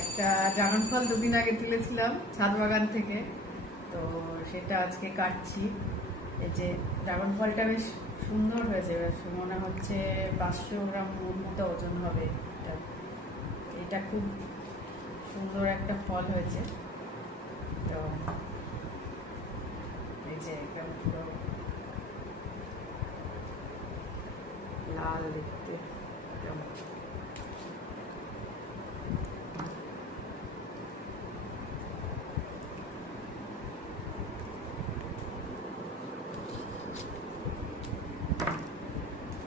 একটা ড্রাগন ফল দুদিন আগে তুলেছিলাম ছাদ বাগান থেকে, তো সেটা আজকে কাটছি। এই যে ড্রাগন ফলটা বেশ সুন্দর হয়েছে, মনে হচ্ছে 500 গ্রাম মতো ওজন হবে। এটা খুব সুন্দর একটা ফল হয়েছে। তো এই যে কেমন পুরো লাল দেখতে কেমন।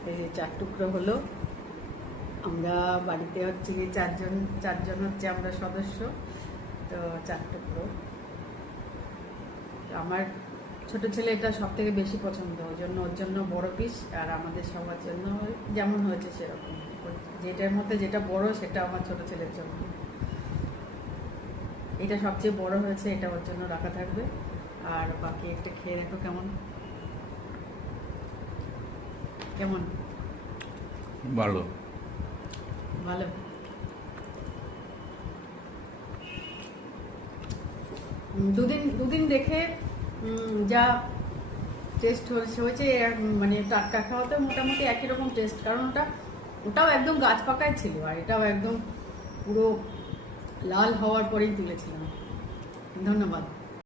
এই যে 4 টুকরো হলো। আমরা বাড়িতে হচ্ছে কি চারজন হচ্ছে আমরা সদস্য, তো 4 টুকরো। আমার ছোট ছেলে এটা সব থেকে বেশি পছন্দ, ওর জন্য বড় পিস, আর আমাদের সবার জন্য যেমন হয়েছে সেরকম। যেটার মধ্যে যেটা বড় সেটা আমার ছোট ছেলের জন্য, এটা সবচেয়ে বড় হয়েছে, এটা ওর জন্য রাখা থাকবে। আর বাকি একটা খেয়ে দেখো কেমন কেমন। ভালো ভালো। দুদিন দেখে যা টেস্ট হয়েছে মানে টাটকা খাওয়াতে মোটামুটি একই রকম টেস্ট, কারণ ওটাও একদম গাছ পাকায় ছিল, আর এটাও একদম পুরো লাল হওয়ার পরেই তুলেছিলাম। ধন্যবাদ।